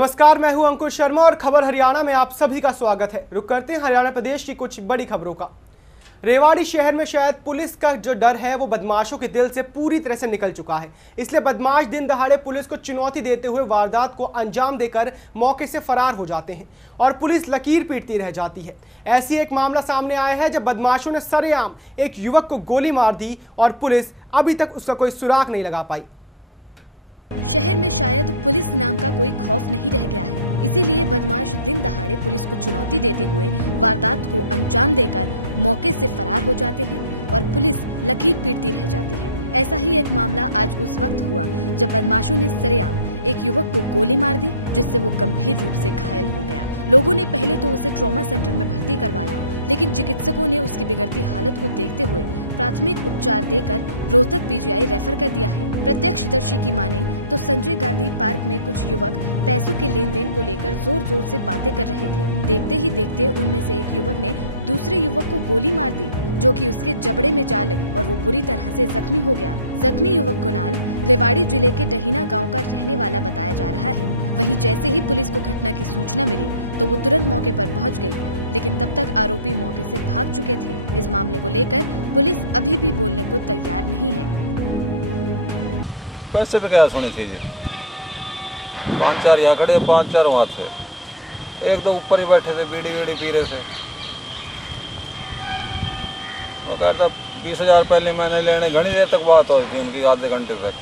नमस्कार, मैं हूं अंकुश शर्मा और खबर हरियाणा में आप सभी का स्वागत है। रुक करते हैं हरियाणा प्रदेश की कुछ बड़ी खबरों का। रेवाड़ी शहर में शायद पुलिस का जो डर है वो बदमाशों के दिल से पूरी तरह से निकल चुका है। इसलिए बदमाश दिन दहाड़े पुलिस को चुनौती देते हुए वारदात को अंजाम देकर मौके से फरार हो जाते हैं और पुलिस लकीर पीटती रह जाती है। ऐसी एक मामला सामने आया है जब बदमाशों ने सरेआम एक युवक को गोली मार दी और पुलिस अभी तक उसका कोई सुराग नहीं लगा पाई। पैसे पे क्या सुनी थी जी। 5-4 यहाँ खड़े, 5-4 वहाँ थे। एक दो ऊपर ही बैठे थे, बीड़ी वीड़ी पी रहे थे। वो कहता 20,000 पहले मैंने लेने, घनी देर तक बात हो रही थी उनकी, आधे घंटे तक।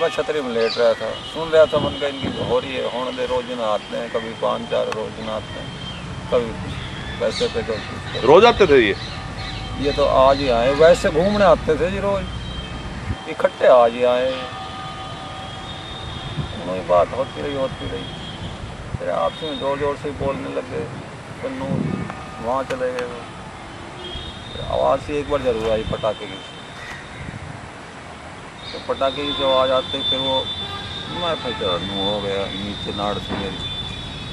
मैं छतरी में लेट रहा था, सुन रहा था। मन का इनकी हो रही है, होने दे। रोज दिन आते हैं, कभी 5-4 रोज दिन आते हैं, कभी कुछ पैसे पे तो रोज आते थे ये तो आज ही आए। वैसे घूमने आते थे जी, रोज इकट्ठे आज ही आए। उन्होंने बात होती रही। फिर आपस में जोर जोर से बोलने लगे। कन्नू वहाँ चले गए। आवाज़ से एक बार जरूर आई पटाखे की। तो पटाखे की जो आवाज़ आते फिर वो मैं फिर हो गया नीचे नाड़ से मेरी।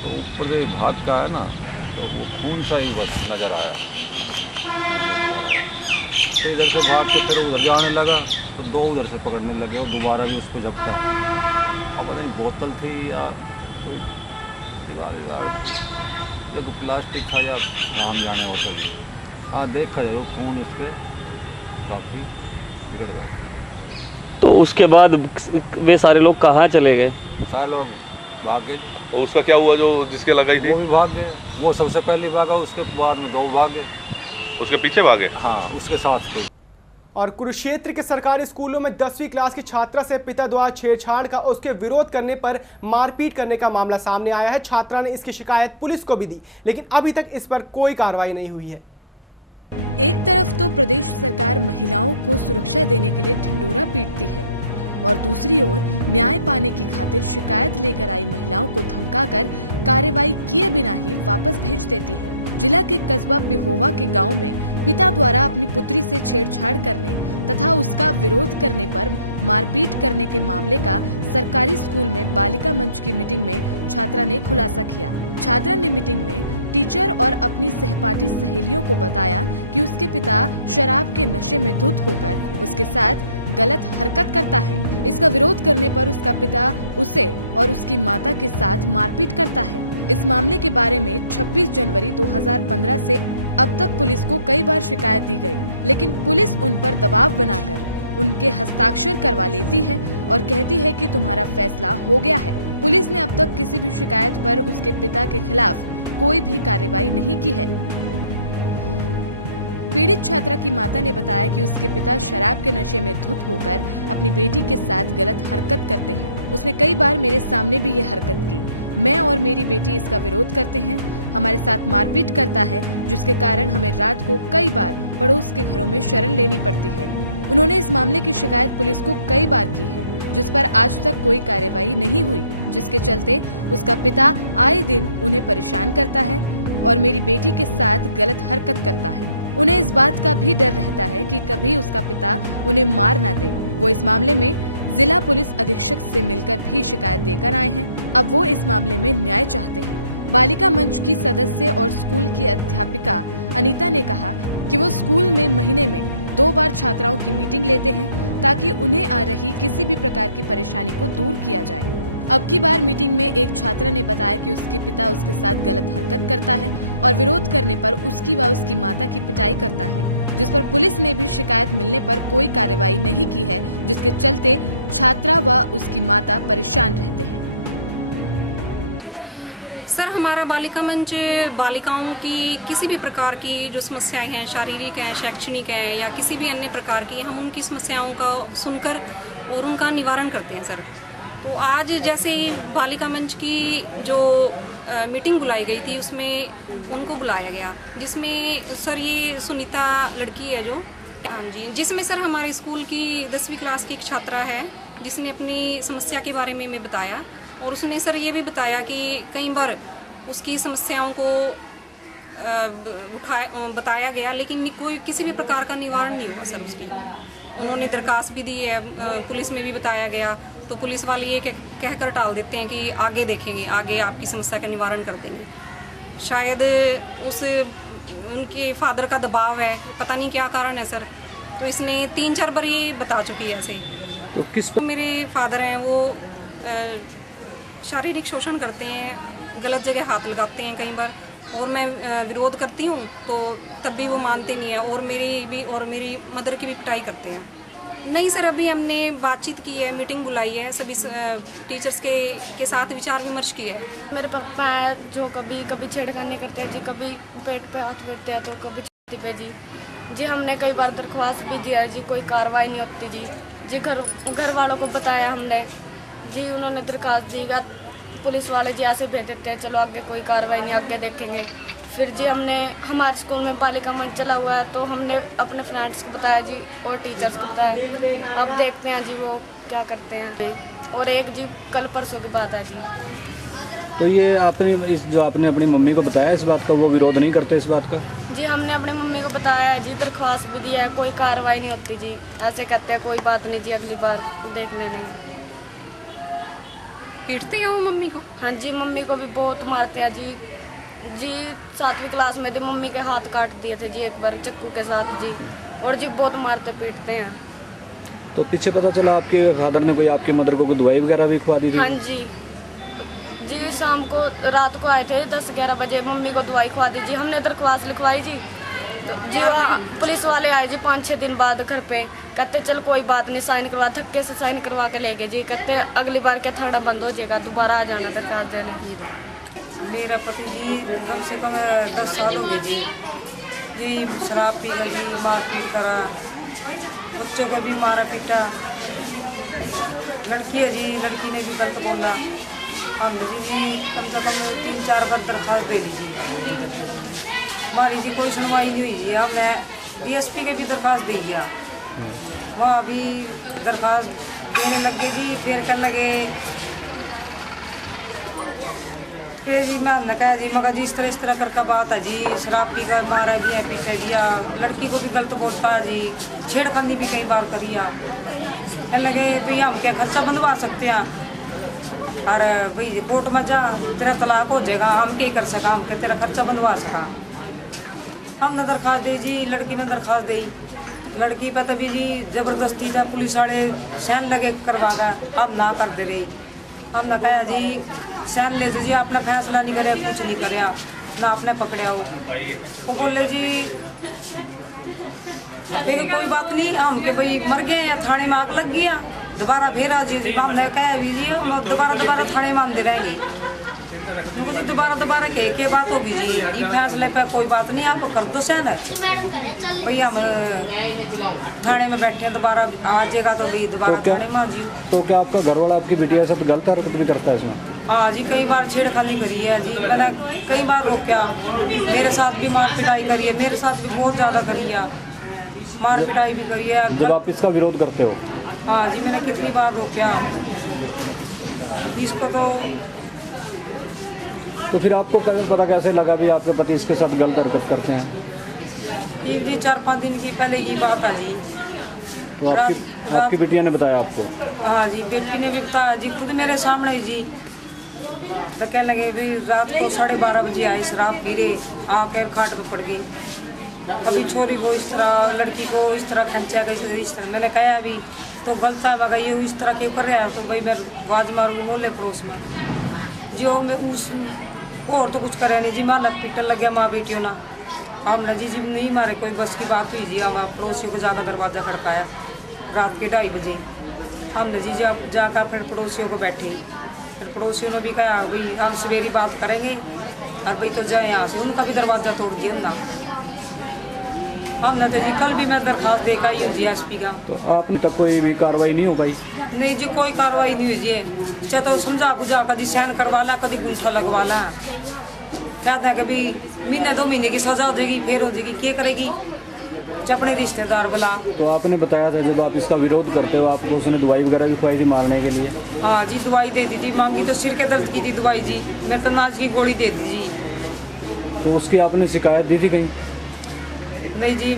तो ऊपर से भाग का है ना, तो वो खून सा ही बस नज़र आया। तो इधर से भाग के फिर उधर जाने लगा, तो दो उधर से पकड़ने लगे और दोबारा भी उसको झपटा। अब पता नहीं बोतल थी या कोई दीवार या कोई प्लास्टिक था या नाम जाने होता भी। हाँ, देखा जरूर खून इस पर काफ़ी बिगड़ गया। तो उसके बाद वे सारे लोग कहाँ चले गए? सारे लोग भाग गए। और उसका क्या हुआ जो जिसके लगाई थी? वो भी भाग गए। वो सबसे पहले भागा, उसके बाद में 2 भाग गए। उसके पीछे भागे? हाँ, उसके साथ थे। और कुरुक्षेत्र के सरकारी स्कूलों में 10वीं क्लास की छात्रा से पिता द्वारा छेड़छाड़ का उसके विरोध करने पर मारपीट करने का मामला सामने आया है। छात्रा ने इसकी शिकायत पुलिस को भी दी, लेकिन अभी तक इस पर कोई कार्रवाई नहीं हुई है। सर हमारा बालिका मंच बालिकाओं की किसी भी प्रकार की जो समस्याएं हैं, शारीरिक हैं, शैक्षणिक हैं या किसी भी अन्य प्रकार की, हम उनकी समस्याओं का सुनकर और उनका निवारण करते हैं सर। तो आज जैसे ही बालिका मंच की जो मीटिंग बुलाई गई थी उसमें उनको बुलाया गया, जिसमें सर ये सुनीता लड़की है जो, हाँ जी, जिसमें सर हमारे स्कूल की 10वीं क्लास की एक छात्रा है जिसने अपनी समस्या के बारे में बताया, और उसने सर ये भी बताया कि कई बार उसकी समस्याओं को बताया गया लेकिन कोई किसी भी प्रकार का निवारण नहीं हुआ सर उसकी। उन्होंने दरखास्त भी दी है, पुलिस में भी बताया गया, तो पुलिस वाले ये कहकर टाल देते हैं कि आगे देखेंगे, आगे आपकी समस्या का निवारण कर देंगे। शायद उनके फादर का दबाव है, पता नहीं क्या कारण है सर। तो इसने 3-4 बार ये बता चुकी है ऐसे। तो किस मेरे फादर हैं वो शारीरिक शोषण करते हैं, गलत जगह हाथ लगाते हैं कई बार, और मैं विरोध करती हूँ तो तब भी वो मानते नहीं है, और मेरी मदर की भी पिटाई करते हैं। नहीं सर, अभी हमने बातचीत की है, मीटिंग बुलाई है, सभी टीचर्स के साथ विचार विमर्श किया है। मेरे पापा है जो कभी छेड़खानी करते हैं जी, कभी पेट पे हाथ फेरते हैं तो कभी छाती पे जी। हमने कई बार दरख्वास्त भी दिया जी, कोई कार्रवाई नहीं होती जी। घर वालों को बताया हमने जी, उन्होंने दरख्वास्त दी, पुलिस वाले जी ऐसे भेज देते हैं, चलो आगे कोई कार्रवाई नहीं, आगे देखेंगे। फिर जी हमारे स्कूल में बालिका मंच चला हुआ है, तो हमने अपने फ्रेंड्स को बताया जी और टीचर्स को बताया। अब देखते हैं जी वो क्या करते हैं। और एक जी कल परसों की बात है जी। तो ये आपने अपनी मम्मी को बताया इस बात का, वो विरोध नहीं करते इस बात का? जी हमने अपनी मम्मी को बताया जी, दरख्वास्त भी दिया है, कोई कार्रवाई नहीं होती जी। ऐसे कहते हैं कोई बात नहीं जी, अगली बार देख लेंगे। पीटते हैं वो मम्मी को? हाँ जी, मम्मी को भी बहुत मारते हैं जी। 7वीं क्लास में थे, मम्मी के हाथ काट दिए थे जी एक बार चाकू के साथ जी, और जी बहुत मारते पीटते हैं। तो पीछे पता चला आपके फादर ने कोई आपकी मदर को दवाई वगैरह भी खवा दी थी? हाँ जी, शाम को रात को आए थे 10-11 बजे, मम्मी को दवाई खवा दी जी। हमने दरख्वास्त लिखवाई जी, तो जी वहाँ पुलिस वाले आए जी 5-6 दिन बाद घर पे, कहते चल कोई बात नहीं, साइन करवा, धक्के से साइन करवा के ले गए जी। कहते अगली बार क्या थर्डा बंद हो जाएगा, दोबारा आ जाना दरख्वास्त देने। मेरा पति जी कम से कम 10 साल हो गए जी शराब पी गई जी, मारपीट करा, बच्चों को भी मारा पीटा। लड़की है जी, लड़की ने भी गलत बोला। हमने जी कम से कम 3-4 बार दरख्वास्त दे दी जी, हमारी जी कोई सुनवाई नहीं हुई जी। हमने DSP के भी दरख्वास्त दे दिया, वहाँ भी दरख्वास्त देने लगे जी। फिर कहने लगे फिर जी मैं कहा जी, मगर जी इस तरह करके बात है जी, शराब पी कर मारा भी है, पीछे दिया, लड़की को भी गलत बोलता है जी, छेड़खानी भी कई बार करिया। कहने लगे भाई हम क्या खर्चा बंधवा सकते हैं, और भाई कोर्ट में जा, तेरा तलाक हो जाएगा, हम क्या कर सका, हम क्या तेरा खर्चा बंधवा सका। हमने दरख्वास्त दी जी, लड़की ने दरख्वास्त दी, लड़की पे तभी जी ज़बरदस्ती जब पुलिस वाले सैन लगे करवागा, अब ना कर दे रही। हमने कहा जी सैन ले जी, अपना फैसला नहीं करे, कुछ नहीं करे, ना आपने पकड़े हो। वो बोले जी फिर कोई बात नहीं, हम के भाई मर गए या थाने में आग लग गया, दोबारा फिर आ जी। हमने कहा भी जी हम दोबारा थाने में आते रहेंगे। मुझे दोबारा के बात होगी जी, ये फैसले पे कोई बात नहीं, आप कर दो सैन, भाई हम थाने में बैठे हैं, दोबारा आ जाएगा तो भाई दोबारा थाने में आ जी। तो क्या आपका घर वाला आपकी बिटिया से गलत हरकत भी करता है इसमें? हाँ जी, कई बार छेड़खानी करी है जी, मैंने कई बार रोका, मेरे साथ भी मार पिटाई करी है, मेरे साथ भी बहुत ज़्यादा करी है, मार पिटाई भी करी है। जब आप इसका विरोध करते हो? हाँ जी, मैंने कितनी बार रोका इसको। तो फिर आपको पता कैसे लगा भी आपके पति इसके साथ गलत हरकत करते हैं? ये जी 4-5 दिन की पहले की बात है जी। तो आपकी बिटिया ने बताया आपको? हाँ जी, बेटी ने भी बताया जी, खुद मेरे सामने जी। तो कहने लगे भाई रात को 12:30 बजे आई, शराब पी रहे, आकर खाट पर पड़ गई। कभी छोरी को इस तरह, लड़की को इस तरह खींचा गई, इस तरह। मैंने कहा अभी तो गलत है बागा, ये इस तरह क्यों कर रहा है, तो भाई मैं आवाज मारूंगी मोहल्ले पड़ोस में जो मैं उस और तो कुछ करे नहीं जी। मार पीटन लग गया माँ बेटियों ना, हमने जी नहीं मारे, कोई बस की बात हुई जी। हम पड़ोसियों को ज़्यादा दरवाज़ा खड़काया रात के 2:30 बजे। हमने जी जाकर फिर पड़ोसियों को बैठे, फिर पड़ोसियों ने भी कहा भाई हम सवेरी बात करेंगे और भाई तो जाए यहाँ से, उनका भी दरवाज़ा तोड़ दिया ना। हमने तो जी कल भी मैं दरखास्त देखा ही हूँ GSP का। तो आपने तक कोई भी कार्रवाई नहीं हो पाई? नहीं जी, कोई कार्रवाई नहीं हुई जी। चाहे तो समझा बुझा कभी सैन करवा ला, कभी गुंठा लगवा ला, कहते हैं कभी महीने 2 महीने की सजा हो जाएगी, फिर हो जाएगी, क्या करेगी अपने रिश्तेदार बुला। तो आपने बताया था जब आप इसका विरोध करते हो आपको उसने दवाई वगैरह भी खुआई थी मारने के लिए? हाँ जी, दवाई दे दी थी, मांगी तो सिर के दर्द की थी दवाई जी, मेरे तो नाज की गोली दे दी जी। तो उसकी आपने शिकायत दी थी कहीं? नहीं जी,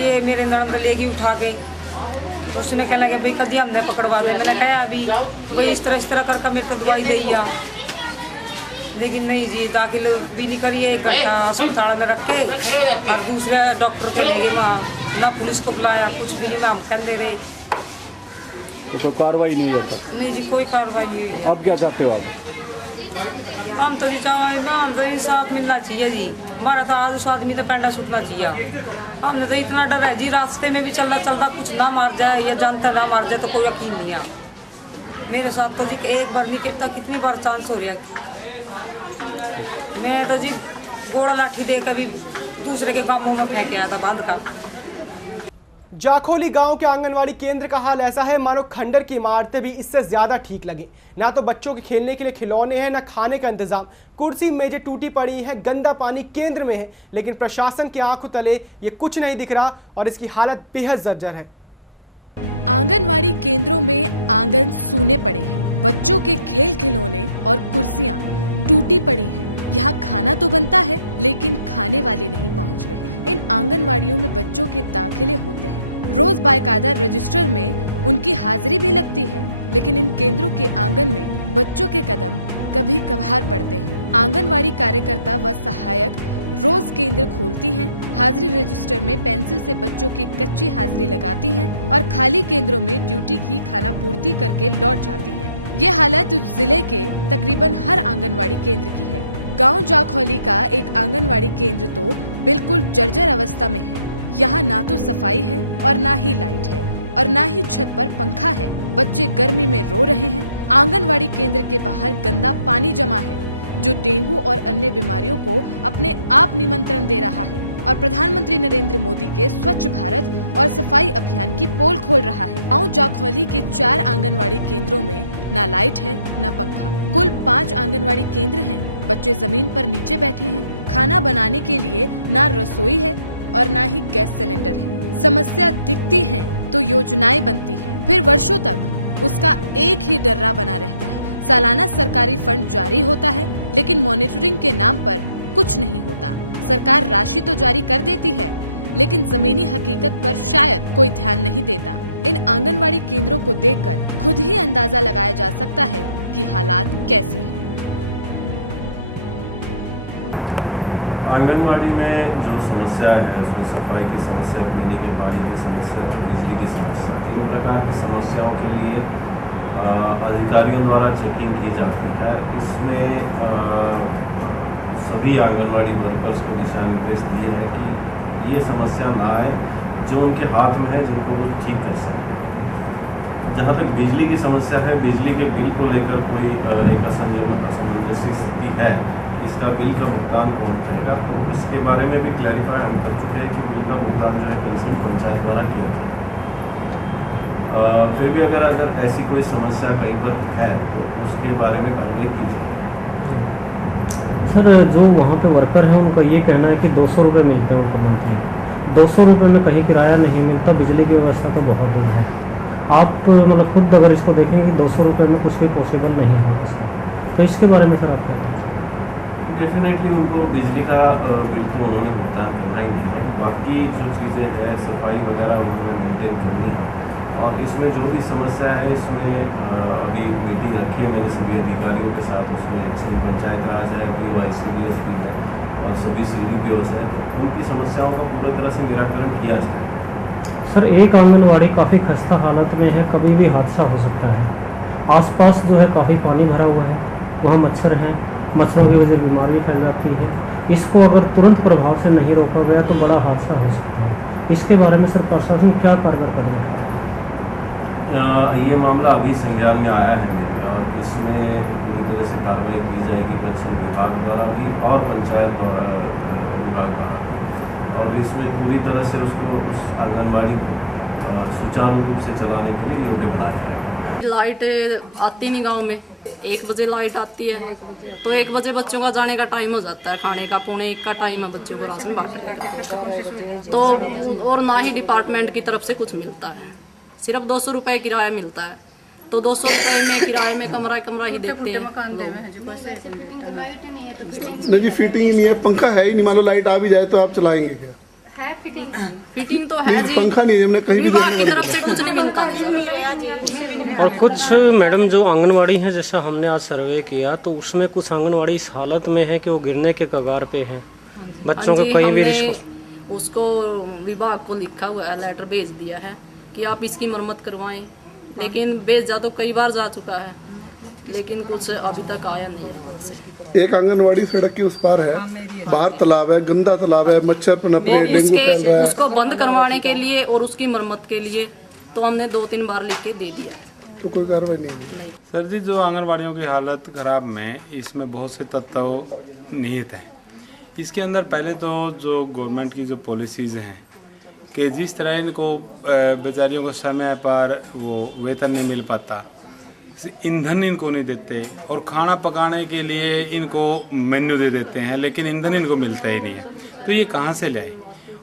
ये मेरे ननद लेगी उठा के, उसने कहना कि भाई कभी हमने पकड़वा दे। मैंने कहा अभी भाई इस तरह करके मेरे को दवाई दी है, लेकिन नहीं जी, दाखिल भी नहीं करिए, 1 घंटा अस्पताल में रख के और दूसरे डॉक्टर के ले गए वहाँ, ना पुलिस को बुलाया, कुछ भी नहीं, हम कहते रहे। तो कोई कार्रवाई नहीं होता? नहीं जी, कोई कार्रवाई नहीं हुई। अब क्या चाहते हो आप? हम तो जी चाहे हम तो इंसाफ मिलना चाहिए जी, हमारा तो आज उस आदमी तो पेंडा छूटना चाहिए। हमने तो इतना डर है जी, रास्ते में भी चलता कुछ ना मार जाए या जानता ना मार जाए तो कोई यकीन नहीं है। मेरे साथ तो जी एक बार नहीं कहता, कितनी बार चांस हो रहा। मैं तो जी गोड़ा लाठी दे कभी दूसरे के कामों में फेंक आया था बांध का। जाखोली गांव के आंगनवाड़ी केंद्र का हाल ऐसा है मानो खंडर की इमारतें भी इससे ज्यादा ठीक लगे। ना तो बच्चों के खेलने के लिए खिलौने हैं, ना खाने का इंतजाम, कुर्सी मेजें टूटी पड़ी हैं, गंदा पानी केंद्र में है, लेकिन प्रशासन की आंखों तले ये कुछ नहीं दिख रहा और इसकी हालत बेहद जर्जर है। आंगनवाड़ी में जो समस्या है उसमें सफाई की समस्या, पीने के पानी की समस्या और बिजली की समस्या, 3 प्रकार की समस्याओं के लिए अधिकारियों द्वारा चेकिंग की जाती है। इसमें सभी आंगनवाड़ी वर्कर्स को दिशा निर्देश दिए हैं कि ये समस्या ना आए, जो उनके हाथ में है जिनको वो ठीक कर सकें। जहाँ तक बिजली की समस्या है, बिजली के बिल को लेकर कोई एक असमंजस स्थिति है, इसका बिल का भुगतान कौन करेगा, तो इसके बारे में भी क्लैरिफाई हम कर चुके हैं कि बिल का भुगतान जो है कंसर्न पंचायत द्वारा किया जाए। फिर भी अगर ऐसी कोई समस्या कहीं पर है तो उसके बारे में कार्रवाई की जाए। सर, जो वहाँ पे वर्कर हैं उनका ये कहना है कि 200 रुपये मिलते हैं उनको मंथली, 200 रुपये में कहीं किराया नहीं मिलता, बिजली की व्यवस्था तो बहुत दूर है। आप मतलब खुद अगर इसको देखेंगे कि 200 रुपये में कुछ भी पॉसिबल नहीं है इसका, तो इसके बारे में सर आप क्या कहें? डेफिनेटली उनको बिजली का बिल तो उन्होंने भुगतान करना ही नहीं है, बाकी जो चीज़ें हैं सफाई वगैरह उन्होंने मेंटेन करनी है। और इसमें जो भी समस्या है, इसमें अभी मीटिंग रखी है मैंने सभी अधिकारियों के साथ, उसमें सभी पंचायत राज है, POICDS भी है और सभी CDPOs है, तो उनकी समस्याओं का पूरी तरह से निराकरण किया जाए। सर, एक आंगनवाड़ी काफ़ी खस्ता हालत में है, कभी भी हादसा हो सकता है। आसपास जो है काफ़ी पानी भरा हुआ है, वहाँ मच्छर हैं, मच्छरों की वजह से बीमारी फैल जाती है। इसको अगर तुरंत प्रभाव से नहीं रोका गया तो बड़ा हादसा हो सकता है। इसके बारे में सर प्रशासन क्या कारगर कदम उठा रहा है? ये मामला अभी संज्ञान में आया है मेरे, इसमें पूरी तरह से कार्रवाई की जाएगी पेंशन विभाग द्वारा भी और पंचायत विभाग द्वारा भी, और इसमें पूरी तरह से उसको उस आंगनबाड़ी को सुचारू रूप से चलाने के लिए योग्य बनाया जाएगा। लाइट आती नहीं गांव में, 1 बजे लाइट आती है तो 1 बजे बच्चों का जाने का टाइम हो जाता है, खाने का 12:45 का टाइम है बच्चों को राशन बांटने का। तो और ना ही डिपार्टमेंट की तरफ से कुछ मिलता है, सिर्फ 200 रुपये किराया मिलता है। तो 200 रुपये में किराए में कमरा ही देते हैं। नहीं जी, फिटिंग ही नहीं है, पंखा है ही नहीं, मान लो लाइट आ भी जाए तो आप चलाएंगे क्या? है फिटिंग तो है जी, पंखा नहीं है, हमने कहीं भी विभाग की तरफ से कुछ नहीं मिलता। और कुछ मैडम जो आंगनवाड़ी हैं, जैसा हमने आज सर्वे किया तो उसमें कुछ आंगनवाड़ी इस हालत में है कि वो गिरने के कगार पे हैं, बच्चों को कहीं भी उसको विभाग को लिखा हुआ है, लेटर भेज दिया है कि आप इसकी मरम्मत करवाएं, लेकिन भेजा तो कई बार जा चुका है, लेकिन कुछ अभी तक आया नहीं है। एक आंगनवाड़ी सड़क के उस पार है, बाहर तालाब है, गंदा तालाब है, मच्छर पनप रहे, डेंगू फैल रहा है। उसको बंद करवाने के लिए और उसकी मरम्मत के लिए तो हमने 2-3 बार लिख के दे दिया, तो कोई कार्रवाई नहीं। सर जी, जो आंगनवाड़ियों की हालत ख़राब में इसमें बहुत से तत्व निहित हैं। इसके अंदर पहले तो जो गवर्नमेंट की जो पॉलिसीज़ हैं कि जिस तरह इनको बेचारियों को समय पर वो वेतन नहीं मिल पाता, ईंधन इनको नहीं देते, और खाना पकाने के लिए इनको मेन्यू दे देते हैं लेकिन ईंधन इनको मिलता ही नहीं है, तो ये कहाँ से लाए?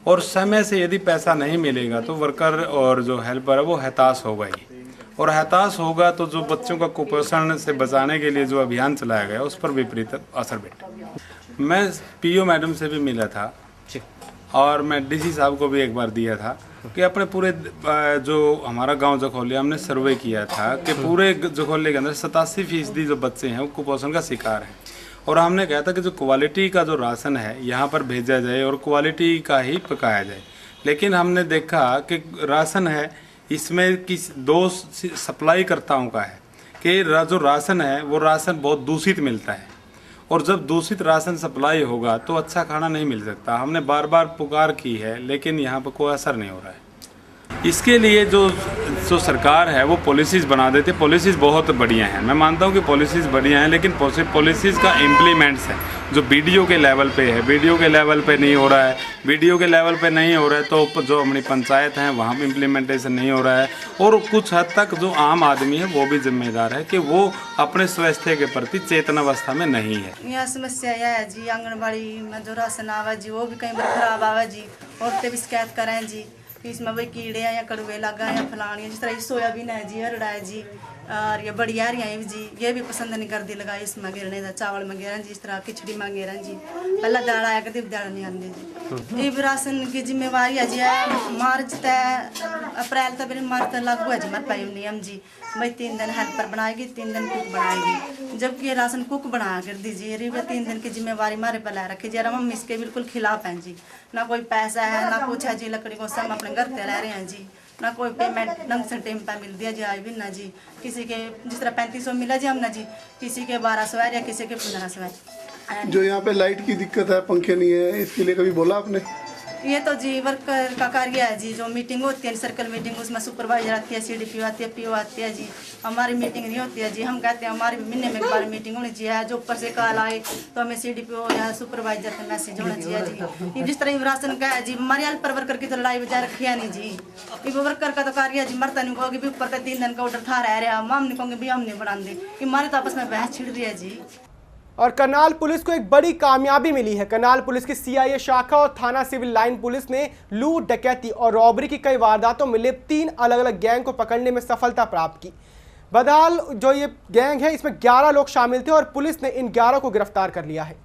और समय से यदि पैसा नहीं मिलेगा तो वर्कर और जो हेल्पर है वो हताश होगा ही, और हताश होगा तो जो बच्चों का कुपोषण से बचाने के लिए जो अभियान चलाया गया उस पर विपरीत असर बैठा। मैं पीओ मैडम से भी मिला था और मैं डीसी साहब को भी एक बार दिया था कि अपने पूरे जो हमारा गांव जखौलिया हमने सर्वे किया था कि पूरे जखौलिया के अंदर 87% जो बच्चे हैं वो कुपोषण का शिकार हैं, और हमने कहा था कि जो क्वालिटी का जो राशन है यहाँ पर भेजा जाए और क्वालिटी का ही पकाया जाए। लेकिन हमने देखा कि राशन है इसमें किस 2 सप्लाईकर्ताओं का है कि जो राशन है वो राशन बहुत दूषित मिलता है, और जब दूषित राशन सप्लाई होगा तो अच्छा खाना नहीं मिल सकता। हमने बार बार पुकार की है लेकिन यहाँ पर कोई असर नहीं हो रहा है। इसके लिए जो सरकार है वो पॉलिसीज़ बना देती है। पॉलिसीज़ बहुत बढ़िया हैं, मैं मानता हूँ कि पॉलिसीज़ बढ़िया हैं, लेकिन पॉलिसीज़ का इम्प्लीमेंट्स है जो बीडीओ के लेवल पे है, बीडीओ के लेवल पे नहीं हो रहा है। बीडीओ के लेवल पे नहीं हो रहा है तो जो हमारी पंचायत हैं वहाँ पर इम्प्लीमेंटेशन नहीं हो रहा है, और कुछ हद तक जो आम आदमी है वो भी जिम्मेदार है कि वो अपने स्वास्थ्य के प्रति चेतनावस्था में नहीं है। यहाँ समस्या यह है जी, आंगनबाड़ी में जो राशन आवा जी वो भी कई बार खराब आवा जी, औरतें भी शिकायत करें जी कि इसमें वही कीड़े हैं या कड़वे लगा हैं या फलानी, जिस तरह सोयाबीन है जी, हरड़ा है जी, और ये बड़ी यारियाँ हैं जी, ये भी पसंद नहीं करती लगाई इसमें गिरने का, चावल में गिरन जिस तरह खिचड़ी में गिरन जी, पहला दाल आया कभी दाल नहीं आती जी। ये भी राशन की जिम्मेवारी है जी, मार्च तक अप्रैल तक मार्च तक लागू है जी हमारे पाई नियम जी, भाई 3 दिन हेल्पर बनाएगी, 3 दिन कुक बनाएगी, जबकि ये राशन कुक बनाया कर दीजिए, ये 3 दिन की जिम्मेवारी हमारे पर ला रखी जी, और हम इसके बिल्कुल खिलाफ हैं जी। ना कोई पैसा है ना कुछ है जी, लकड़ी को सब अपने घर पे रह रहे हैं जी, ना कोई पेमेंट ढंग से टाइम पर मिल दिया जी, आज भी ना जी, किसी के जिस तरह 3500 मिला जी हम ना जी, किसी के 1200 है या किसी के 1500 है। जो यहाँ पे लाइट की दिक्कत है, पंखे नहीं है, इसके लिए कभी बोला आपने? ये तो जी वर्कर का कार्य है जी, जो मीटिंग होती है सर्कल मीटिंग, उसमें सुपरवाइजर आती है, सीडीपीओ आती है, पीओ आती है जी, हमारी मीटिंग नहीं होती है जी। हम कहते हैं हमारी महीने में एक बार मीटिंग होनी चाहिए, जो ऊपर से कॉल आए तो हमें सीडीपीओ या सुपरवाइजर का मैसेज होना चाहिए जी। ये जिस तरह राशन का है जी, हमारी हेल्पर वर्कर की तो लड़ाई बजाय रखी है नहीं जी, ये वर्कर का तो कार्य है जी, मरता नहीं कहोगे भी ऊपर का 3 दिन का ऑर्डर था रह रहा, हम नहीं कहोगे भी हम नहीं बना दे, हमारे तो आपस में बहस छिड़ रही है जी। और करनाल पुलिस को एक बड़ी कामयाबी मिली है। करनाल पुलिस की सीआईए शाखा और थाना सिविल लाइन पुलिस ने लूट, डकैती और रॉबरी की कई वारदातों में लिप्त 3 अलग-अलग गैंग को पकड़ने में सफलता प्राप्त की। बदहाल जो ये गैंग है इसमें 11 लोग शामिल थे और पुलिस ने इन 11 को गिरफ्तार कर लिया है।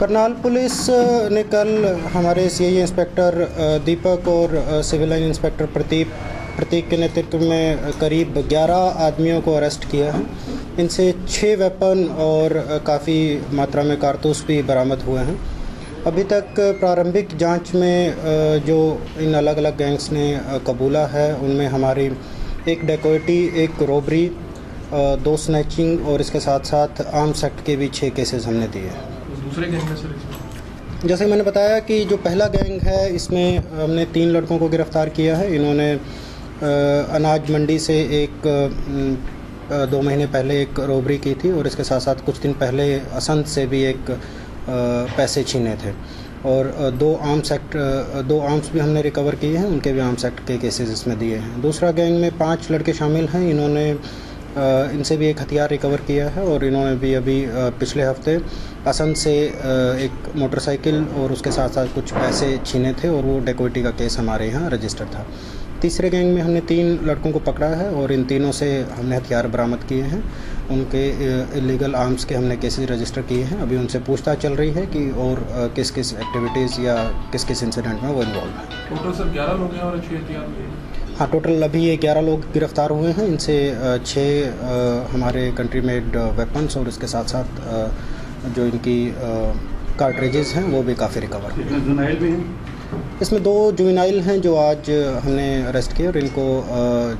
करनाल पुलिस ने कल हमारे सीआई इंस्पेक्टर दीपक और सिविल लाइन इंस्पेक्टर प्रतीक के नेतृत्व में करीब 11 आदमियों को अरेस्ट किया है। इनसे 6 वेपन और काफ़ी मात्रा में कारतूस भी बरामद हुए हैं। अभी तक प्रारंभिक जांच में जो इन अलग अलग गैंग्स ने कबूला है उनमें हमारी एक डेकोइटी, एक रॉबरी, 2 स्नैचिंग और इसके साथ साथ आर्म्स एक्ट के भी 6 केसेस हमने दिए हैं। दूसरे गैंग में सर जैसे मैंने बताया कि जो पहला गैंग है इसमें हमने 3 लड़कों को गिरफ्तार किया है। इन्होंने अनाज मंडी से 2 महीने पहले एक रॉबरी की थी और इसके साथ साथ कुछ दिन पहले असंत से भी एक पैसे छीने थे और 2 आर्म्स भी हमने रिकवर किए हैं, उनके भी आर्म्स एक्ट के केसेस इसमें दिए हैं। दूसरा गैंग में 5 लड़के शामिल हैं। इन्होंने इनसे भी एक हथियार रिकवर किया है और इन्होंने भी अभी पिछले हफ्ते असंत से एक मोटरसाइकिल और उसके साथ साथ कुछ पैसे छीने थे और वो डेकोइटी का केस हमारे यहाँ रजिस्टर था। तीसरे गैंग में हमने 3 लड़कों को पकड़ा है और इन तीनों से हमने हथियार बरामद किए हैं। उनके इलीगल आर्म्स के हमने केसेस रजिस्टर किए हैं। अभी उनसे पूछताछ चल रही है कि और किस किस एक्टिविटीज़ या किस किस इंसिडेंट में वो इन्वॉल्व है। टोटल सर 11 लोग हैं और 6 हथियार भी हैं। हाँ, टोटल अभी ये 11 लोग गिरफ्तार हुए हैं। इनसे 6 हमारे कंट्री मेड वेपन्स और इसके साथ साथ जो इनकी कार्ट्रिजेस हैं वो भी काफ़ी रिकवर हुए। जुनाइल भी हैं इसमें 2 जुवेनाइल हैं जो आज हमने अरेस्ट किए और इनको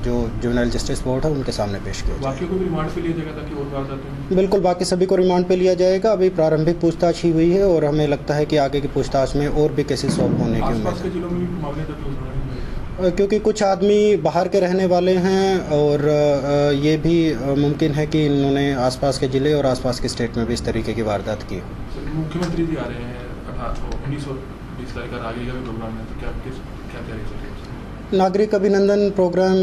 जो जुवेनाइल जस्टिस बोर्ड है उनके सामने पेश किया। बाकी को भी रिमांड पे लिया जाएगा ताकि और वारदातें हैं? बिल्कुल, बाकी सभी को रिमांड पे लिया जाएगा। अभी प्रारंभिक पूछताछ ही हुई है और हमें लगता है कि आगे की पूछताछ में और भी केसेस सॉल्व होने की उम्मीद है, जिलों में भी मामले दर्ज हो रहे हैं क्योंकि कुछ आदमी बाहर के रहने वाले हैं और ये भी मुमकिन है कि इन्होंने आसपास के ज़िले और आसपास के स्टेट में भी इस तरीके की वारदात की हो। मुख्यमंत्री जी आ रहे हैं 19 और 20 तारीख का नागरिक का भी प्रोग्राम है, तो क्या तैयारी चल रही है? नागरिक अभिनंदन प्रोग्राम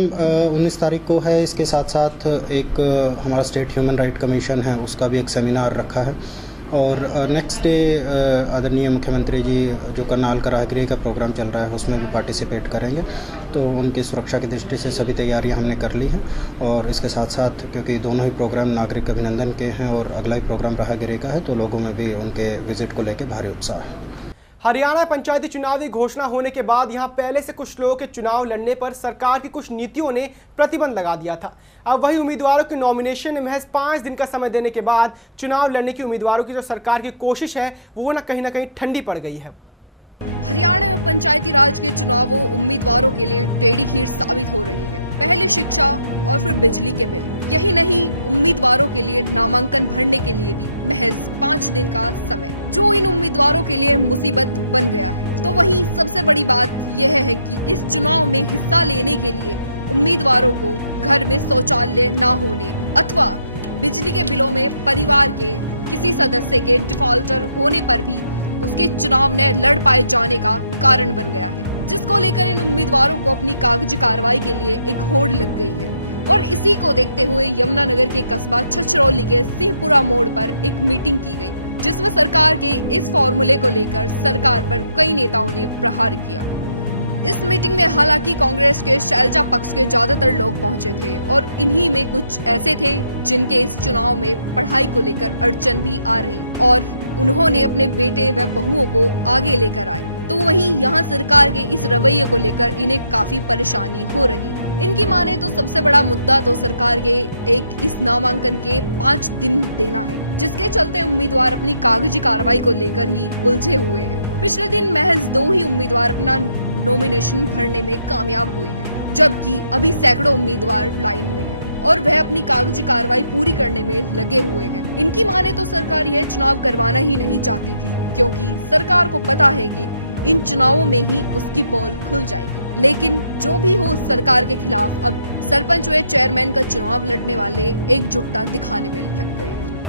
19 तारीख को है। इसके साथ साथ एक हमारा स्टेट ह्यूमन राइट कमीशन है, उसका भी एक सेमिनार रखा है और नेक्स्ट डे आदरणीय मुख्यमंत्री जी जो करनाल का राहगिरी का प्रोग्राम चल रहा है उसमें भी पार्टिसिपेट करेंगे। तो उनकी सुरक्षा की दृष्टि से सभी तैयारियां हमने कर ली हैं और इसके साथ साथ क्योंकि दोनों ही प्रोग्राम नागरिक अभिनंदन के हैं और अगला ही प्रोग्राम राहगिरी का है तो लोगों में भी उनके विजिट को लेकर भारी उत्साह है। हरियाणा पंचायती चुनाव की घोषणा होने के बाद यहां पहले से कुछ लोगों के चुनाव लड़ने पर सरकार की कुछ नीतियों ने प्रतिबंध लगा दिया था। अब वही उम्मीदवारों के नॉमिनेशन में महज 5 दिन का समय देने के बाद चुनाव लड़ने की उम्मीदवारों की जो सरकार की कोशिश है वो ना कहीं ठंडी पड़ गई है।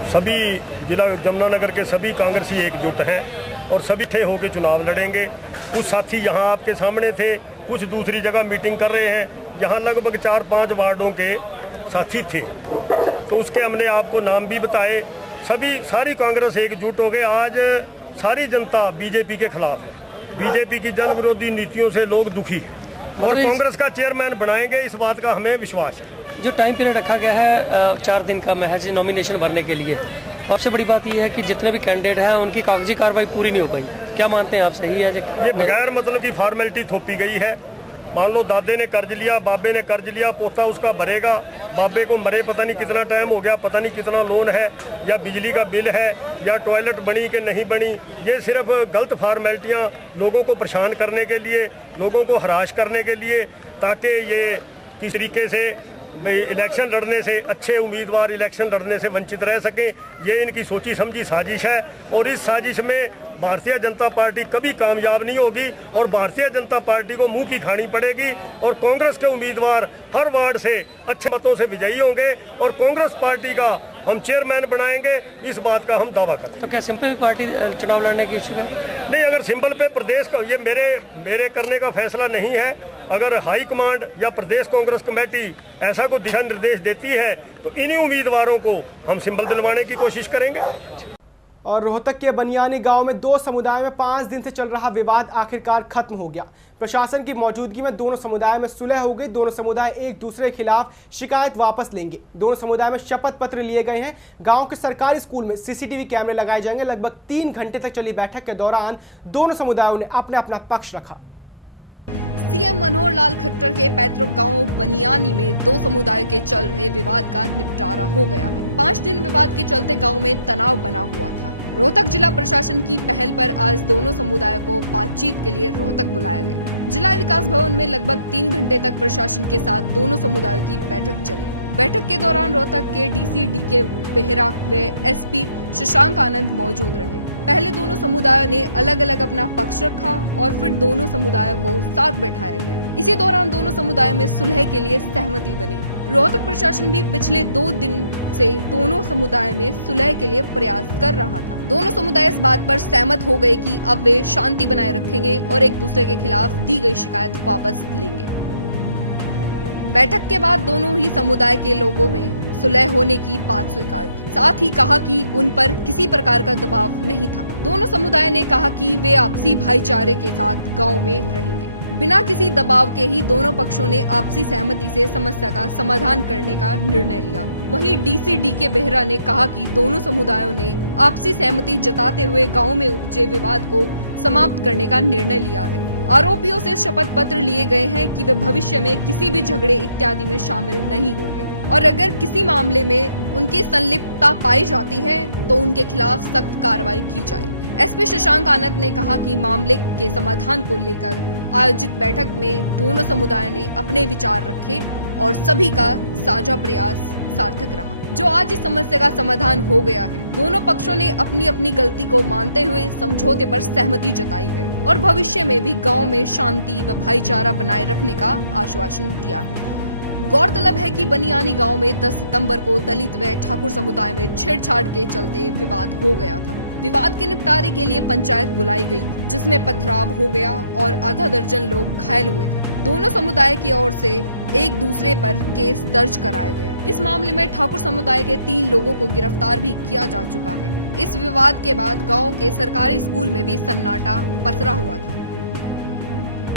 सभी जिला यमुनानगर के सभी कांग्रेसी एकजुट हैं और सभी थे होकर चुनाव लड़ेंगे। कुछ साथी यहाँ आपके सामने थे, कुछ दूसरी जगह मीटिंग कर रहे हैं, यहाँ लगभग 4-5 वार्डों के साथी थे तो उसके हमने आपको नाम भी बताए। सारी कांग्रेस एकजुट हो गए। आज सारी जनता बीजेपी के खिलाफ है, बीजेपी की जन विरोधी नीतियों से लोग दुखी और कांग्रेस का चेयरमैन बनाएंगे, इस बात का हमें विश्वास है। जो टाइम पीरियड रखा गया है 4 दिन का महज नॉमिनेशन भरने के लिए, सबसे बड़ी बात यह है कि जितने भी कैंडिडेट हैं उनकी कागजी कार्रवाई पूरी नहीं हो पाई। क्या मानते हैं आप, सही है? ये बगैर मतलब की फॉर्मेलिटी थोपी गई है। मान लो दादे ने कर्ज लिया, बाबे ने कर्ज लिया, पोता उसका भरेगा, बाबे को मरे पता नहीं कितना टाइम हो गया, पता नहीं कितना लोन है, या बिजली का बिल है, या टॉयलेट बनी कि नहीं बनी। ये सिर्फ गलत फॉर्मेलिटियाँ लोगों को परेशान करने के लिए, लोगों को हराश करने के लिए, ताकि ये किस तरीके से इलेक्शन लड़ने से, अच्छे उम्मीदवार इलेक्शन लड़ने से वंचित रह सकें। ये इनकी सोची समझी साजिश है और इस साजिश में भारतीय जनता पार्टी कभी कामयाब नहीं होगी और भारतीय जनता पार्टी को मुंह की खानी पड़ेगी और कांग्रेस के उम्मीदवार हर वार्ड से अच्छे मतों से विजयी होंगे और कांग्रेस पार्टी का हम चेयरमैन बनाएंगे, इस बात का हम दावा करते हैं। तो क्या सिंपल पार्टी चुनाव लड़ने की इच्छुक है? नहीं, अगर सिंपल पे प्रदेश का ये मेरे करने का फैसला नहीं है। अगर हाई कमांड या प्रदेश कांग्रेस कमेटी ऐसा कोई दिशा निर्देश देती है तो इन्हीं उम्मीदवारों को हम सिंबल दिलवाने की कोशिश करेंगे। और रोहतक के बनियानी गांव में दो समुदाय में 5 दिन से चल रहा विवाद आखिरकार खत्म हो गया। प्रशासन की मौजूदगी में दोनों समुदाय में सुलह हो गई। दोनों समुदाय एक दूसरे के खिलाफ शिकायत वापस लेंगे। दोनों समुदाय में शपथ पत्र लिए गए हैं। गांव के सरकारी स्कूल में सीसीटीवी कैमरे लगाए जाएंगे। लगभग 3 घंटे तक चली बैठक के दौरान दोनों समुदायों ने अपना अपना पक्ष रखा।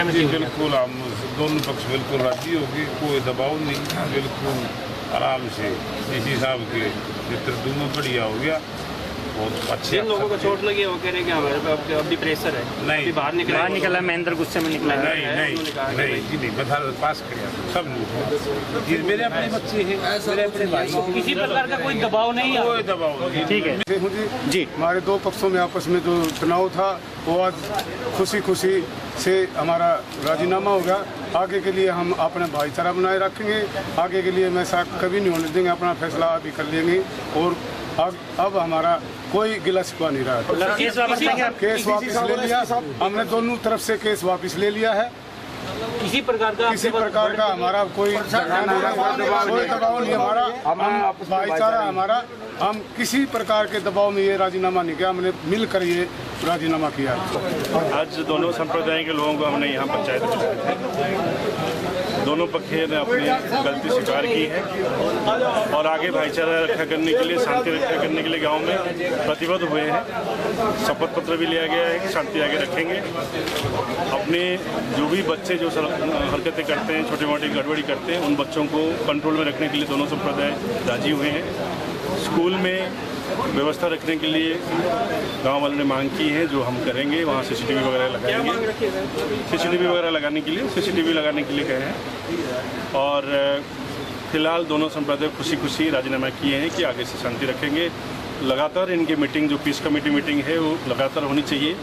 जी बिल्कुल, हम दोनों पक्ष बिल्कुल राजी होगी, कोई दबाव नहीं, बिल्कुल आराम से इसी साहब के नेतृत्व में बढ़िया हो गया। बहुत अच्छे। जिन लोगों को चोट लगी है वो कह रहे हैं कि हमारे पे अभी प्रेशर है, नहीं बाहर निकला महेंद्र गुस्से में निकला। नहीं बता पास किया सब लोग, ये मेरे अपने बच्चे हैं, मेरे अपने भाई, किसी प्रकार का कोई दबाव नहीं है। कोई दबाव नहीं। ठीक है जी। हमारे दो पक्षों में आपस में जो तनाव था वो आज खुशी से हमारा राजीनामा होगा। आगे के लिए हम अपना भाईचारा बनाए रखेंगे। आगे के लिए हम ऐसा कभी नहीं होने देंगे, अपना फैसला अभी कर लेंगे। और अब हमारा कोई गिला शिकवा नहीं रहा। केस वापस ले लिया हमने, दोनों तरफ से केस वापस ले लिया है। किसी प्रकार का हमारा कोई दबाव नहीं, हमारा भाईचारा हमारा, हम किसी प्रकार के दबाव में ये राजीनामा नहीं किया, हमने मिलकर ये राजीनामा किया। आज दोनों संप्रदाय के लोगों को हमने यहाँ पंचायत बुलाया, दोनों पक्ष ने अपनी गलती स्वीकार की है और आगे भाईचारा रक्षा करने के लिए, शांति रक्षा करने के लिए गांव में प्रतिबद्ध हुए हैं। शपथ पत्र भी लिया गया है कि शांति आगे रखेंगे। अपने जो भी बच्चे जो हरकतें करते हैं, छोटी मोटी गड़बड़ी करते हैं, उन बच्चों को कंट्रोल में रखने के लिए दोनों संप्रदाय राजी हुए हैं। स्कूल में व्यवस्था रखने के लिए गांव वालों ने मांग की है, जो हम करेंगे। वहाँ CCTV वगैरह लगाएंगे। CCTV वगैरह लगाने के लिए CCTV लगाने के लिए कहे हैं। और फिलहाल दोनों संप्रदाय खुशी खुशी राजीनामा किए हैं कि आगे से शांति रखेंगे। लगातार इनकी मीटिंग, जो पीस कमेटी मीटिंग है, वो लगातार होनी चाहिए।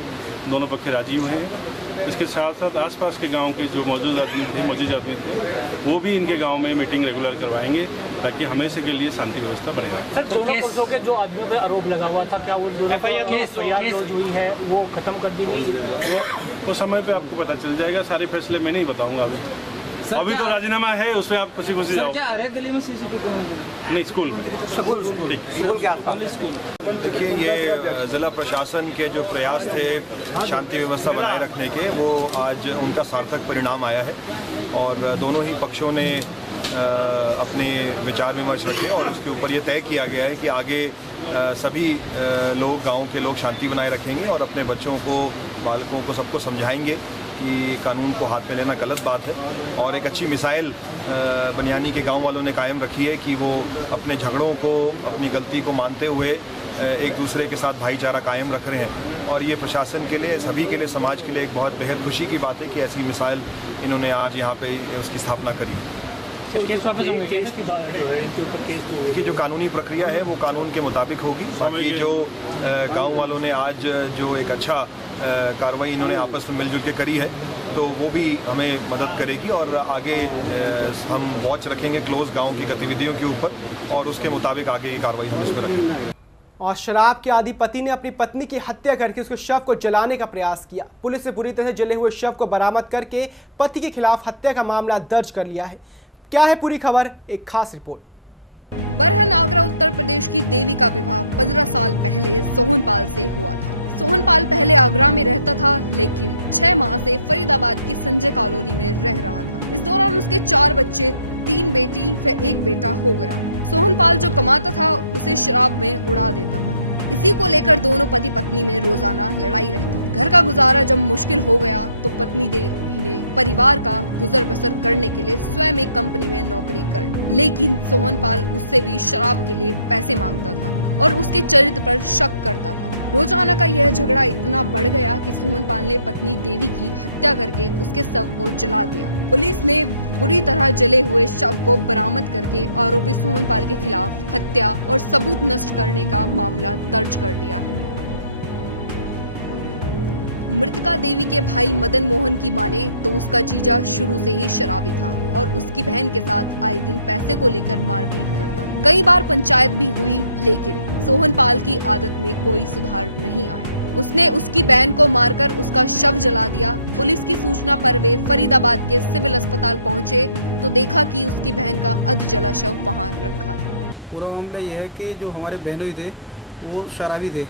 दोनों पक्ष राजी हुए हैं। इसके साथ साथ आसपास के गांव के जो मौजूद आदमी थे वो भी इनके गांव में मीटिंग रेगुलर करवाएंगे, ताकि हमेशा के लिए शांति व्यवस्था बने रहे। सर, दोनों पक्षों के जो आदमियों पर आरोप लगा हुआ था, क्या वो दोनों FIR लॉन्च हुई है, वो खत्म कर दी गई? वो समय पे आपको पता चल जाएगा। सारे फैसले मैं नहीं बताऊंगा अभी तो राजीनामा है, उसमें आप खुशी खुशी जाओ। क्या हर एक गली में CCTV नहीं, स्कूल में। स्कूल के आसपास। देखिए, ये ज़िला प्रशासन के जो प्रयास थे शांति व्यवस्था बनाए रखने के, वो आज उनका सार्थक परिणाम आया है। और दोनों ही पक्षों ने अपने विचार विमर्श रखे और उसके ऊपर ये तय किया गया है कि आगे सभी लोग, गांव के लोग शांति बनाए रखेंगे और अपने बच्चों को, बालकों को, सबको समझाएंगे कि कानून को हाथ में लेना गलत बात है। और एक अच्छी मिसाइल बनियानी के गांव वालों ने कायम रखी है कि वो अपने झगड़ों को, अपनी गलती को मानते हुए एक दूसरे के साथ भाईचारा कायम रख रहे हैं। और ये प्रशासन के लिए, सभी के लिए, समाज के लिए एक बहुत बेहद खुशी की बात है कि ऐसी मिसाइल इन्होंने आज यहाँ पे उसकी स्थापना करी। कि जो कानूनी प्रक्रिया है वो कानून के मुताबिक होगी। बाकी जो गांव वालों ने आज जो एक अच्छा कार्रवाई इन्होंने आपस में मिलजुल के करी है, तो वो भी हमें मदद करेगी। और आगे हम वॉच रखेंगे क्लोज गांव की गतिविधियों के ऊपर, और उसके मुताबिक आगे ये कार्रवाई हम इसमें रखेंगे। और शराब के आदी पति ने अपनी पत्नी की हत्या करके उसके शव को जलाने का प्रयास किया। पुलिस ने पूरी तरह से जले हुए शव को बरामद करके पति के खिलाफ हत्या का मामला दर्ज कर लिया है। क्या है पूरी खबर, एक खास रिपोर्ट। पूरा मामला ये है कि जो हमारे बहनोई थे वो शराबी थे,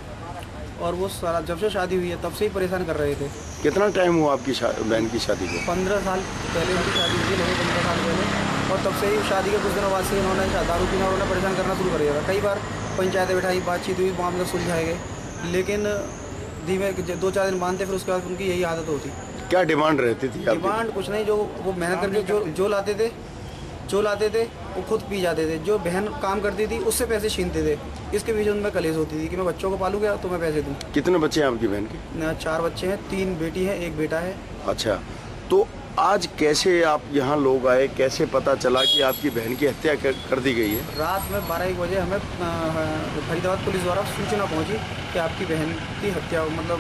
और वो जब से शादी हुई है तब से ही परेशान कर रहे थे। कितना टाइम हुआ आपकी बहन की शादी को? 15 साल पहले उनकी शादी हुई, लगभग 15 साल पहले। और तब से ही शादी के कुछ दिनों बाद से उन्होंने दारू पीना, उन्होंने परेशान करना शुरू कर दिया था। कई बार पंचायतें बैठाई, बातचीत हुई, मामले सुलझाए गए, लेकिन धीमे 2-4 दिन मानते, फिर उसके बाद उनकी यही आदत होती। क्या डिमांड रहती थी? डिमांड कुछ नहीं, जो वो मेहनत करके जो लाते थे वो खुद पी जाते थे। जो बहन काम करती थी उससे पैसे छीनते थे। इसके बीच उनमें कलेश होती थी कि मैं बच्चों को पालूंगा तो मैं पैसे दूं। कितने बच्चे हैं आपकी बहन के? 4 बच्चे हैं, 3 बेटी है, 1 बेटा है। अच्छा, तो आज कैसे आप यहाँ लोग आए, कैसे पता चला कि आपकी बहन की हत्या कर दी गई है? रात में 12-1 बजे हमें फरीदाबाद पुलिस द्वारा सूचना पहुँची कि आपकी बहन की हत्या, मतलब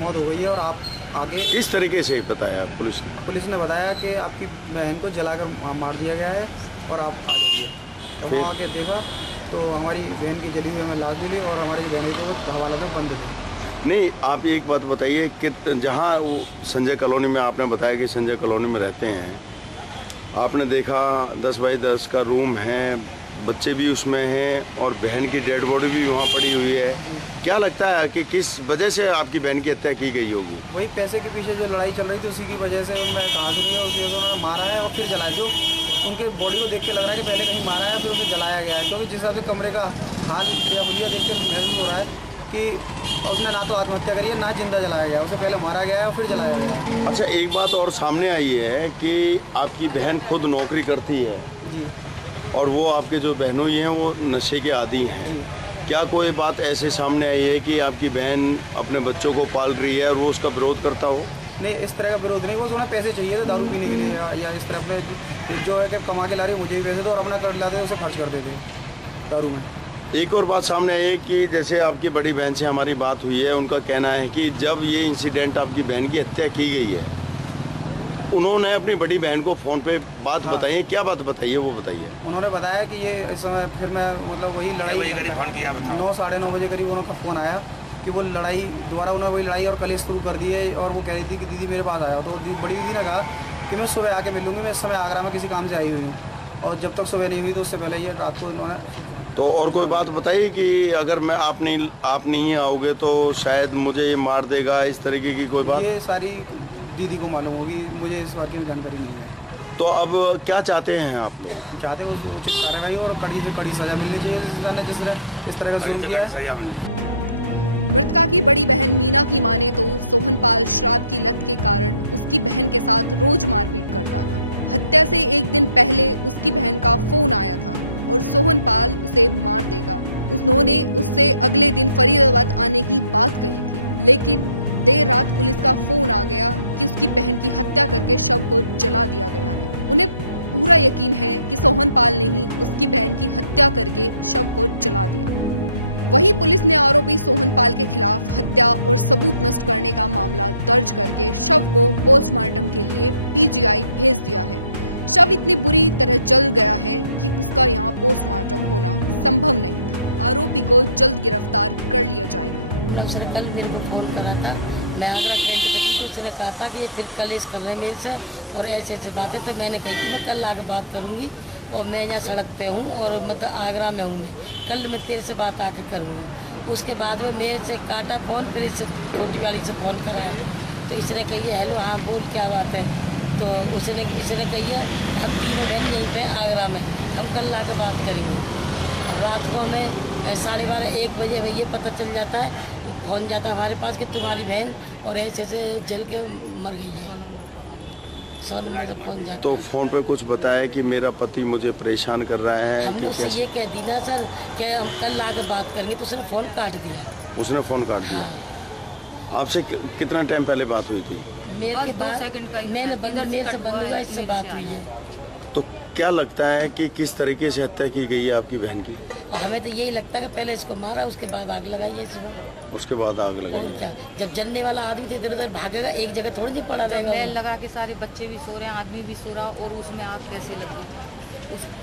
मौत हो गई है। और आप आगे किस तरीके से बताया पुलिस ने? पुलिस ने बताया कि आपकी बहन को जलाकर मार दिया गया है और आप आ जाइए। तो वहाँ आके देखा तो हमारी बहन की जली हुई हमें लाश मिली, और हमारी बहन को हवाला में बंद थी। नहीं, आप एक बात बताइए कि जहाँ वो संजय कॉलोनी में, आपने बताया कि संजय कॉलोनी में रहते हैं, आपने देखा 10 बाई 10 का रूम है, बच्चे भी उसमें हैं और बहन की डेड बॉडी भी वहाँ पड़ी हुई है। क्या लगता है कि किस वजह से आपकी बहन की हत्या की गई होगी? वही पैसे के पीछे जो लड़ाई चल रही थी उसी की वजह से, उनमें कहाँ से नहीं है, उसी वजह से उन्होंने मारा है और फिर जलाया। जो उनके बॉडी को देख के लग रहा है कि पहले कहीं मारा है फिर उसे जलाया गया है, क्योंकि जिस हिसाब से कमरे का हाल या हुलिया देख के महसूस हो रहा है कि उसने ना तो आत्महत्या करी है, ना जिंदा जलाया गया, उसे पहले मारा गया है और फिर जलाया गया है। अच्छा, एक बात और सामने आई है कि आपकी बहन खुद नौकरी करती है जी, और वो आपके जो बहनोई हैं वो नशे के आदी हैं, क्या कोई बात ऐसे सामने आई है कि आपकी बहन अपने बच्चों को पाल रही है और वो उसका विरोध करता हो? नहीं, इस तरह का विरोध नहीं, वो उन्हें पैसे चाहिए थे दारू पीने के लिए या इस तरह अपने जो है कि कमा के ला रही है, मुझे भी पैसे दो और अपना कर लाते उसे खर्च कर देते दारू में। एक और बात सामने आई है कि जैसे आपकी बड़ी बहन से हमारी बात हुई है, उनका कहना है कि जब ये इंसिडेंट आपकी बहन की हत्या की गई है, उन्होंने अपनी बड़ी बहन को फ़ोन पे बात बताई है। क्या बात बताई है वो बताइए। उन्होंने बताया कि ये इस समय फिर मैं मतलब वही लड़ाई 9 साढ़े 9 बजे करीब उनका फ़ोन आया कि वो लड़ाई दोबारा उन्होंने वही लड़ाई और कलेश शुरू कर दी है और वो कह रही थी कि दीदी मेरे पास आया। तो बड़ी दीदी ने कहा कि मैं सुबह आके मिलूँगी, मैं इस समय आगरा में किसी काम से आई हुई हूँ और जब तक सुबह नहीं हुई तो उससे पहले ये रात को उन्होंने। तो और कोई बात बताइए कि अगर मैं आप नहीं आओगे तो शायद मुझे ये मार देगा, इस तरीके की कोई बात? ये सारी दीदी को मालूम होगी, मुझे इस बात की जानकारी नहीं है। तो अब क्या चाहते हैं आप लोग? चाहते हैं उचित कार्रवाई और कड़ी से कड़ी सज़ा मिलनी चाहिए जिसने इस तरह का जुर्म किया है। उसने कल मेरे को फ़ोन करा था, मैं आगरा कैंट पे थी, तो उसने कहा था कि ये फिर कलेश कर रहे हैं मेरे से और ऐसे ऐसे बातें। तो मैंने कही कि मैं कल आके बात करूँगी और मैं यहाँ सड़क पे हूँ और मतलब आगरा में हूँ, कल मैं तेरे से बात आके करूँगी। उसके बाद में मेरे से काटा फ़ोन, फिर इससे छोटी वाली से फ़ोन कराया तो इसने कही है हेलो हाँ बोल क्या बात है। तो इसने कही है हम तीनों बहन यहीं पे आगरा में, हम कल आके बात करेंगे। रात को हमें 12:30-1 बजे में ये पता चल जाता है, फोन जाता है हमारे पास कि तुम्हारी बहन और ऐसे ऐसे जल के मर गई है। सोन में फोन जाता तो फोन पे कुछ बताया कि मेरा पति मुझे परेशान कर रहा है। हमने उससे ये कह दी ना सर कि हम कल आके बात करेंगे, तो उसने फ़ोन काट दिया। उसने फ़ोन काट दिया। हाँ। आपसे कितना टाइम पहले बात हुई थी? मेरे से बंद हुआ, इससे बात हुई है। तो क्या लगता है कि किस तरीके से हत्या की गई है आपकी बहन की? हमें तो यही लगता है कि पहले इसको मारा, उसके बाद आग लगाई है इसमें। उसके बाद आग लगाई क्या? जब जलने वाला आदमी इधर उधर भागेगा, एक जगह थोड़ी नहीं पड़ा रहेगा। बेल लगा के सारे बच्चे भी सो रहे हैं, आदमी भी सो रहा, और उसमें आग कैसे लगी?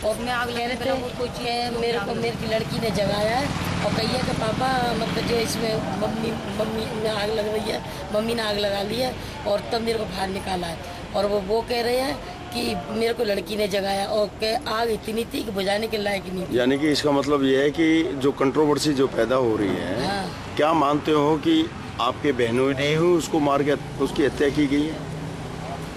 उसमें आग लगने पे कोई चीज़ मेरे की लड़की ने जगाया है और कही है कि पापा मतलब जो इसमें मम्मी में आग लग रही है, मम्मी ने आग लगा ली है और तब मेरे को बाहर निकाला है। और वो कह रहे हैं कि मेरे को लड़की ने जगाया और के आग इतनी थी कि बुझाने के लायक नहीं थी। यानी कि इसका मतलब ये है कि जो कंट्रोवर्सी जो पैदा हो रही है, हाँ। क्या मानते हो कि आपके बहनों ने ही उसको मार के उसकी हत्या की गई है?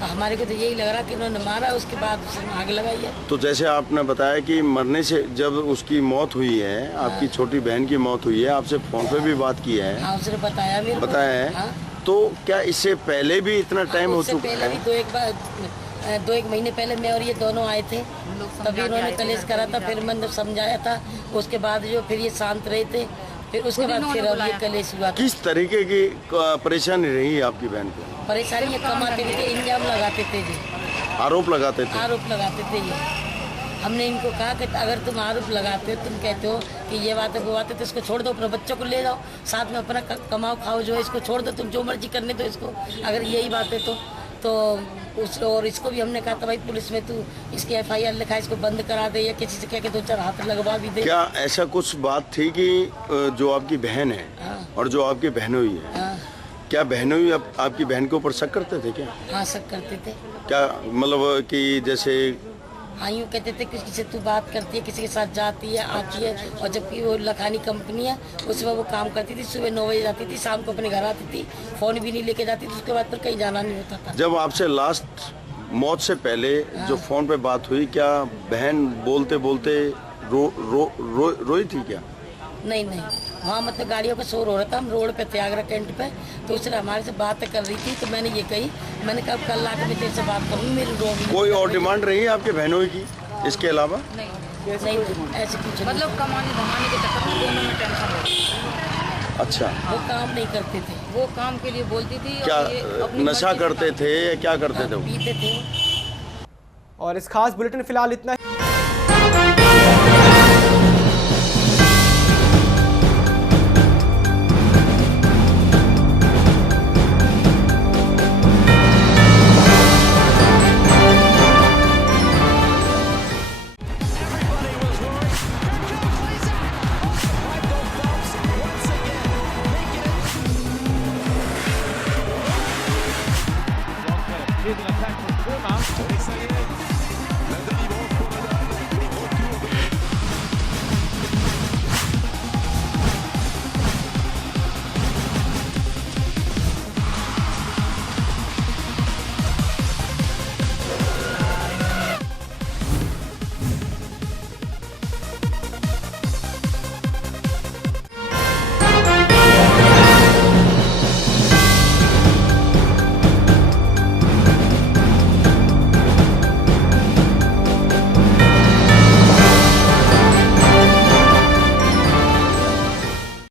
हमारे को तो यही लग रहा कि उन्होंने मारा, उसके बाद उसने आग लगाई है। तो जैसे आपने बताया कि मरने से जब उसकी मौत हुई है, आपकी छोटी बहन की मौत हुई है, आपसे फोन पे भी बात की है? हाँ, उसने बताया मेरे को। बताया है। हाँ। तो क्या इससे पहले भी इतना टाइम हो चुका है? पहले भी 2-1 महीने पहले मैं और ये दोनों आए थे, तभी उन्होंने कलेश करा था, फिर मैंने समझाया था। उसके बाद जो फिर ये शांत रहे थे, फिर उसके बाद फिर अब ये कलेश हुआ। किस तरीके की परेशानी रही आपकी बहन को? परेशानी ये कमाते थे, इल्जाम लगाते थे जी, आरोप लगाते थे। आरोप लगाते थे ये। हमने इनको कहा कि अगर तुम आरोप लगाते हो, तुम कहते हो कि ये बात है वो बात है, तो इसको छोड़ दो, अपने बच्चों को ले जाओ, साथ में अपना कमाओ खाओ, जो है इसको छोड़ दो, तुम जो मर्जी करने दो इसको, अगर यही बात है तो और इसको भी हमने कहा था भाई पुलिस में तू इसकी FIR लिखा, इसको बंद करा दे या किसी से कह के 2-4 हाथ लगवा भी दे। क्या ऐसा कुछ बात थी कि जो आपकी बहन है, हाँ। और जो आपकी बहनोई है, हाँ। क्या बहनोई आपकी बहन के ऊपर शक करते थे क्या? हाँ, शक करते थे। क्या मतलब कि जैसे हाँ, यूँ कहते थे किसी से तू बात करती है, किसी के साथ जाती है आती है, और जबकि वो लखानी कंपनी है, उसमें वो काम करती थी, सुबह 9 बजे जाती थी, शाम को अपने घर आती थी, फ़ोन भी नहीं लेके जाती थी, उसके बाद फिर कहीं जाना नहीं होता था। जब आपसे लास्ट मौत से पहले हाँ। जो फ़ोन पे बात हुई, क्या बहन बोलते बोलते रोई थी क्या? नहीं, वहाँ मतलब गाड़ियों का शोर हो रहा था, हम रोड पे थे आगरा कैंट पे, तो उसने हमारे से बात कर रही थी, तो मैंने ये कही, मैंने कहा कल आके मैं तेरे से बात करूँगी, मेरी रोगी। कोई और डिमांड रही है आपके बहनों की इसके अलावा? नहीं। नहीं, ऐसे कुछ नहीं। मतलब कमाने धमाने के चक्कर में दोनों में टेंशन हो गई। अच्छा, वो काम नहीं करते थे, वो काम के लिए बोलती थी क्या और ये अपनी नशा करते थे या क्या करते थे वो? पीते थे। और इस खास बुलेटिन फिलहाल इतना ही।